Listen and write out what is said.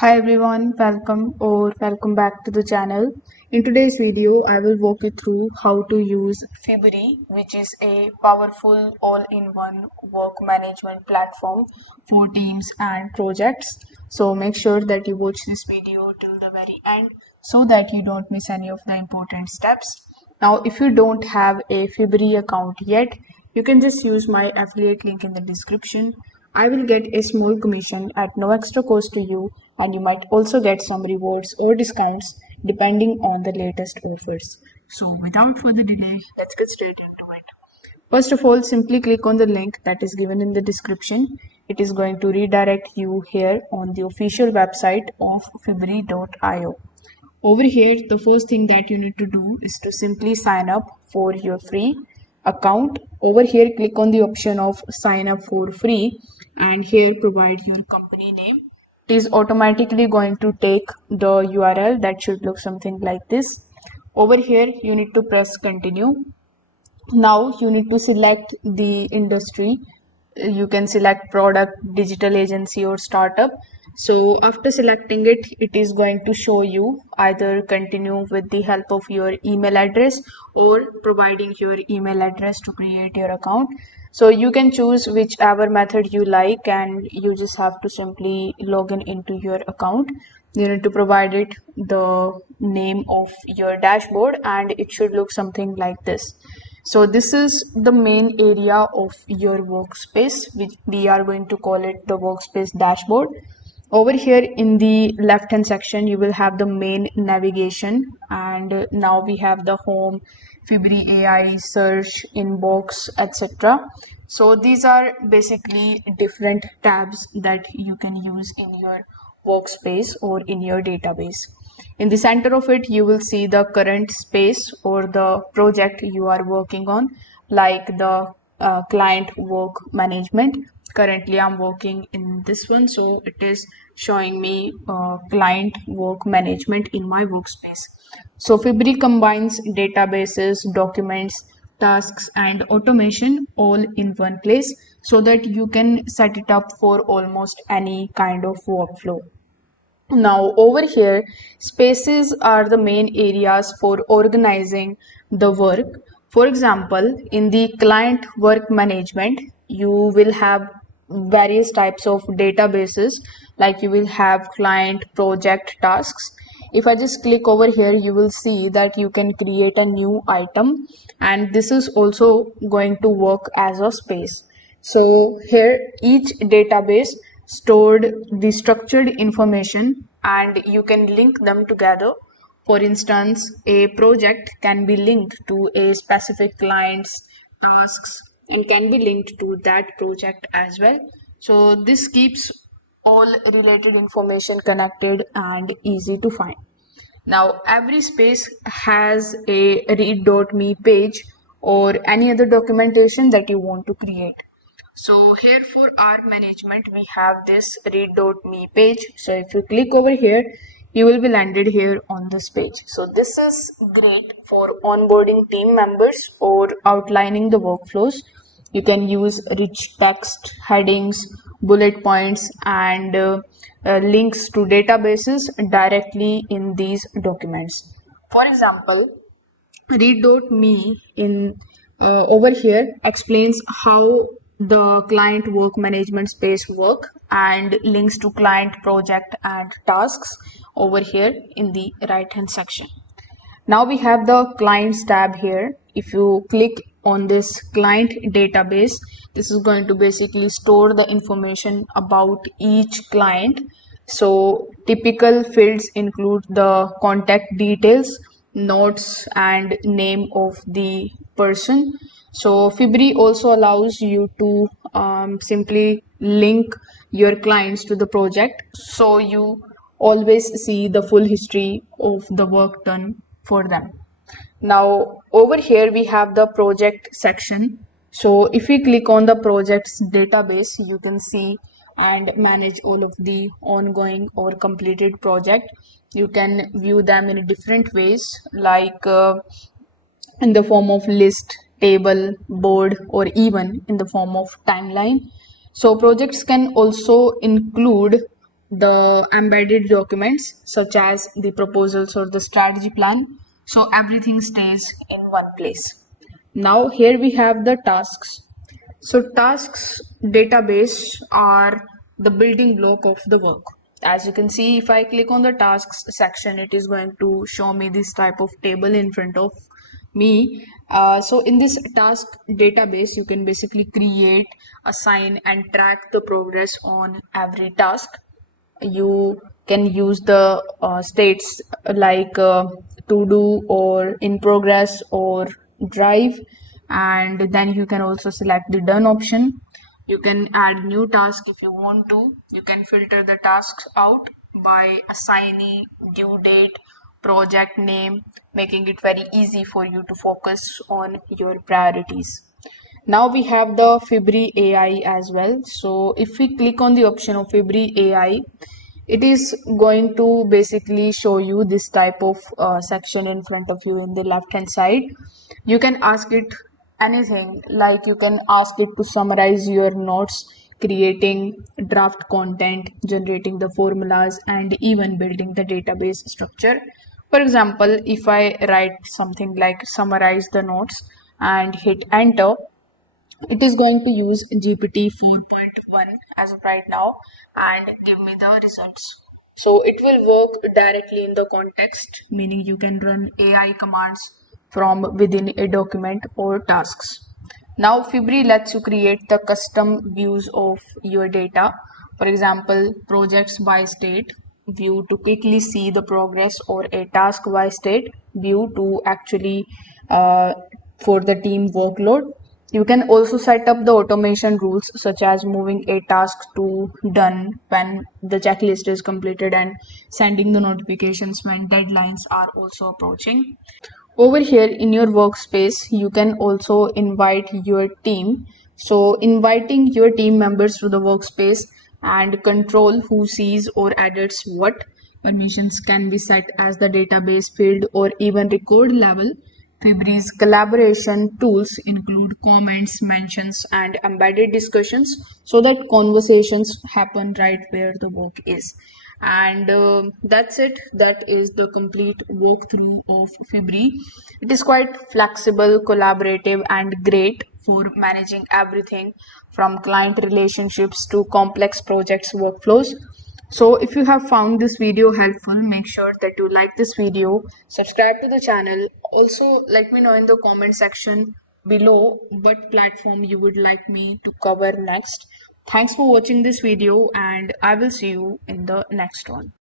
Hi everyone, welcome back to the channel. In today's video, I will walk you through how to use Fibery, which is a powerful all-in-one work management platform for teams and projects. So make sure that you watch this video till the very end so that you don't miss any of the important steps. Now, if you don't have a Fibery account yet, you can just use my affiliate link in the description. I will get a small commission at no extra cost to you, and you might also get some rewards or discounts depending on the latest offers. So, without further delay, let's get straight into it. First of all, simply click on the link that is given in the description. It is going to redirect you here on the official website of fibery.io. Over here, the first thing that you need to do is to simply sign up for your free account. Over here, click on the option of sign up for free and here provide your company name. It is automatically going to take the URL that should look something like this. Over here, you need to press continue. Now you need to select the industry. You can select product, digital agency or startup. So after selecting it, it is going to show you either continue with the help of your email address or providing your email address to create your account. So you can choose whichever method you like and you just have to simply log into your account. You need to provide it the name of your dashboard and it should look something like this. So this is the main area of your workspace, which we are going to call it the workspace dashboard. Over here in the left hand section, you will have the main navigation, and now we have the home, Fibery AI, search, inbox, etc. So these are basically different tabs that you can use in your workspace or in your database. In the center of it, you will see the current space or the project you are working on, like the client work management. Currently, I'm working in this one, so it is showing me client work management in my workspace. So Fibery combines databases, documents, tasks, and automation all in one place so that you can set it up for almost any kind of workflow. Now over here, spaces are the main areas for organizing the work. For example, in the client work management, you will have various types of databases, like you will have client project tasks. If I just click over here, you will see that you can create a new item, and this is also going to work as a space. So here each database stored the structured information and you can link them together. For instance, a project can be linked to a specific client's tasks and can be linked to that project as well. So this keeps all related information connected and easy to find. Now, every space has a read.me page or any other documentation that you want to create. So here for our management, we have this read.me page. So if you click over here, you will be landed here on this page. So this is great for onboarding team members or outlining the workflows. You can use rich text, headings, bullet points, and links to databases directly in these documents. For example, read.me in over here explains how the client work management space work and links to client project and tasks over here in the right hand section. Now we have the clients tab here. If you click on this client database, this is going to basically store the information about each client. So typical fields include the contact details, notes, and name of the person. So Fibery also allows you to simply link your clients to the project, so you always see the full history of the work done for them. Now over here we have the project section. So if we click on the projects database, you can see and manage all of the ongoing or completed project. You can view them in different ways, like in the form of list, table, board, or even in the form of timeline. So projects can also include the embedded documents such as the proposals or the strategy plan. So everything stays in one place. Now here we have the tasks. So tasks database are the building block of the work. As you can see, if I click on the tasks section, it is going to show me this type of table in front of me. So in this task database, you can basically create, assign and track the progress on every task. You can use the states like to do or in progress or drive, and then you can also select the done option. You can add new task if you want to. You can filter the tasks out by assigning due date, project name, making it very easy for you to focus on your priorities. Now we have the Fibery AI as well. So if we click on the option of Fibery AI, it is going to basically show you this type of section in front of you in the left hand side. You can ask it anything, like you can ask it to summarize your notes, creating draft content, generating the formulas, and even building the database structure. For example, if I write something like summarize the notes and hit enter, it is going to use GPT 4.1 as of right now and give me the results. So it will work directly in the context, meaning you can run AI commands from within a document or tasks. Now Fibery lets you create the custom views of your data. For example, projects by state view to quickly see the progress, or a task by state view to actually uh, for the team workload. You can also set up the automation rules such as moving a task to done when the checklist is completed and sending the notifications when deadlines are also approaching. Over here in your workspace, you can also invite your team. So inviting your team members to the workspace and control who sees or edits what. Permissions can be set as the database field or even record level. Fibery's collaboration tools include comments, mentions, and embedded discussions so that conversations happen right where the work is. And that's it. That is the complete walkthrough of Fibery. It is quite flexible, collaborative, and great for managing everything from client relationships to complex projects workflows. So if you have found this video helpful, make sure that you like this video, subscribe to the channel. Also, let me know in the comment section below what platform you would like me to cover next. Thanks for watching this video, and I will see you in the next one.